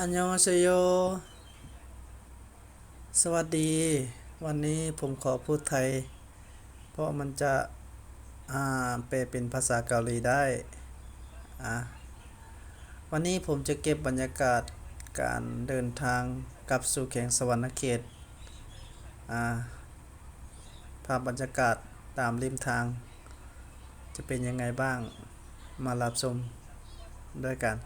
อันยองอาเซโยสวัสดี วันนี้ผมขอพูดไทย เพราะมันจะแปลเป็นภาษาเกาหลีได้วันนี้ผมจะเก็บบรรยากาศการเดินทางกลับสู่แขวงสะหวรรณเขตภาพบรรยากาศตามริมทาง จะเป็นยังไงบ้าง มารับชมด้วยกัน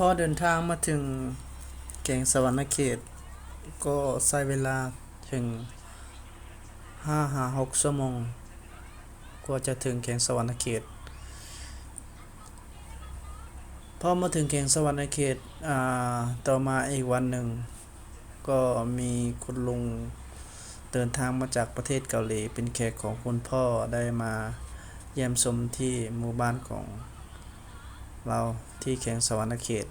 พอเดินทางมาถึงแขวงสะหวรรณเขตก็ใช้เวลาถึง 5-6 ชั่วโมงกว่าจะถึงแขวงสะหวรรณเขตพอมาถึงแขวงสะหวรรณเขตต่อมาอีกวันหนึ่งก็มีคุณลุงเดินทางมาจากประเทศเกาหลีเป็นแขกของคุณพ่อได้มาเยี่ยมชมที่หมู่บ้านของเราที่แขวงสะหวรรณเขต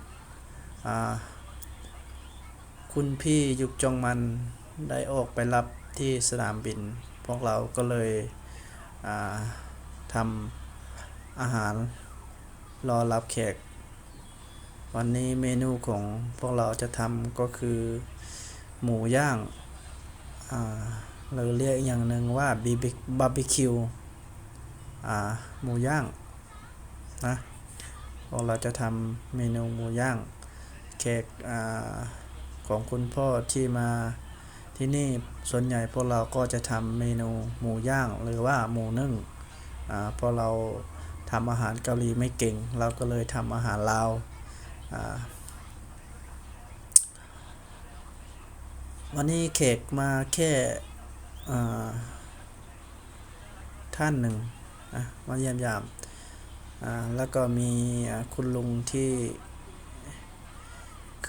คุณพี่ยุกจองมันได้ออกไปรับที่สนามบินพวกเราก็เลยทำอาหารรอรับแขกวันนี้เมนูของพวกเราจะทำก็คือหมูย่างหรือเรียกอีกอย่างนึงว่าบาร์บีคิวหมูย่างนะพวกเราจะทำเมนูหมูย่างแขกของคุณพ่อที่มาที่นี่ส่วนใหญ่พวกเราก็จะทำเมนูหมูย่างหรือว่าหมูนึ่งเพราะเราทำอาหารเกาหลีไม่เก่งเราก็เลยทำอาหารลาววันนี้แขกมาแค่ท่านหนึ่งมาเยี่ยมยามแล้วก็มีคุณลุงที่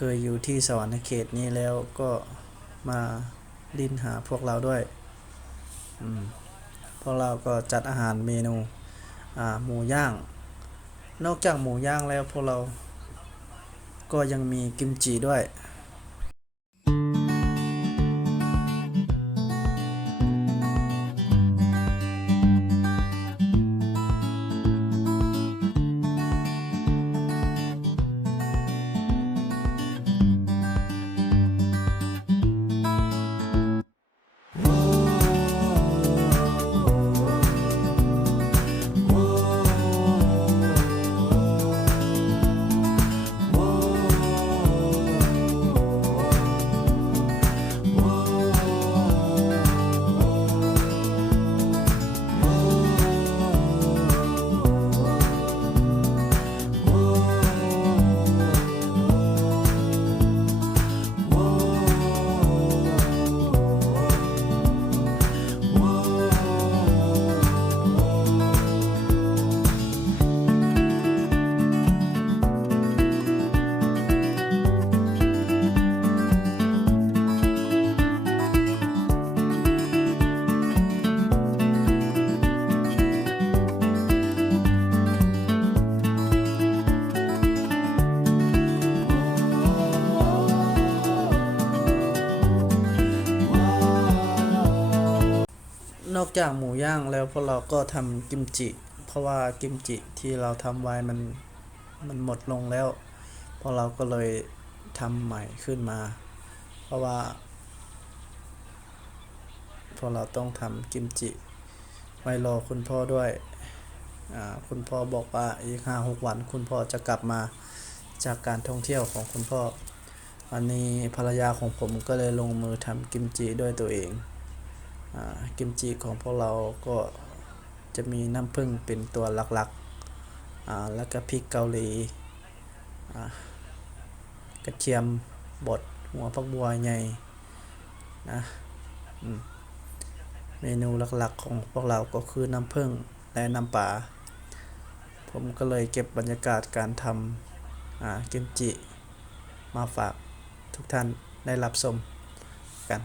เคยอยู่ที่สะหวรรณเขตนี้แล้วก็มาดินหาพวกเราด้วยพวกเราก็จัดอาหารเมนูหมูย่างนอกจากหมูย่างแล้วพวกเราก็ยังมีกิมจิด้วยนอกจากหมูย่างแล้วพวกเราก็ทำกิมจิเพราะว่ากิมจิที่เราทำไว้มันหมดลงแล้ว พวกเราก็เลยทำใหม่ขึ้นมาเพราะว่า พวกเราต้องทำกิมจิไว้รอคุณพ่อด้วยคุณพ่อบอกว่าอีก 5-6 วันคุณพ่อจะกลับมาจากการท่องเที่ยวของคุณพ่อวันนี้ภรรยาของผมก็เลยลงมือทำกิมจิด้วยตัวเองกิมจิของพวกเราก็จะมีน้ำผึ้งเป็นตัวหลักๆแล้วก็พริกเกาหลีกระเทียมบดหัวผักบัวใหญ่นะเมนูหลักๆของพวกเราก็คือน้ำผึ้งและน้ำปลาผมก็เลยเก็บบรรยากาศการทำกิมจิมาฝากทุกท่านได้รับชมกัน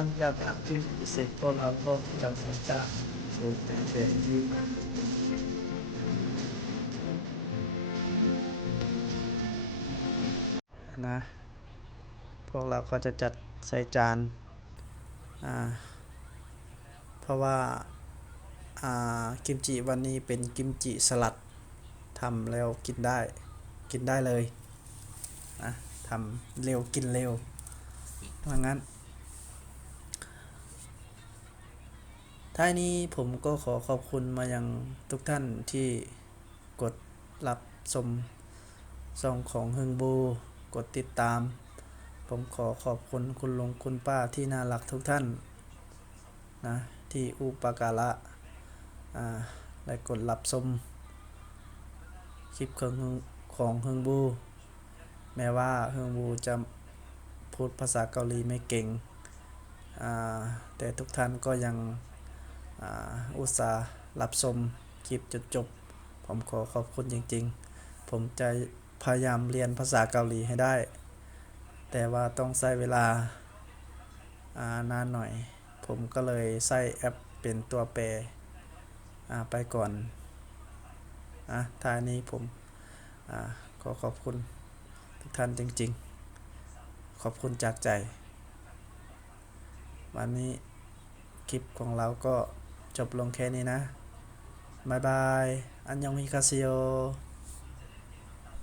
ตั้งยอดทำที่เสร็จพวกเราก็จะสนใจเป็นที่นะพวกเราก็จะจัดใส่จานอ่าเพราะว่ากิมจิวันนี้เป็นกิมจิสลัดทำแล้วกินได้เลยนะทำเร็วกินเร็วว่างั้นท้ายนี้ผมก็ขอขอบคุณมายังทุกท่านที่กดรับชมช่องของฮึงบูกดติดตามผมขอขอบคุณคุณลุงคุณป้าที่น่ารักทุกท่านนะที่อุปการะและกดรับชมคลิปของฮึงบูแม้ว่าฮึงบูจะพูดภาษาเกาหลีไม่เก่งแต่ทุกท่านก็ยังอุตส่าห์รับชมคลิปจนจบผมขอขอบคุณจริงๆผมจะพยายามเรียนภาษาเกาหลีให้ได้แต่ว่าต้องใช้เวลานานหน่อยผมก็เลยใช้แอปเป็นตัวแปรไปก่อนท้ายนี้ผมขอขอบคุณทุกท่านจริงๆขอบคุณจากใจวันนี้คลิปของเราก็จบลงแค่นี้นะบ๊ายบายอันยองฮิคาซิโอ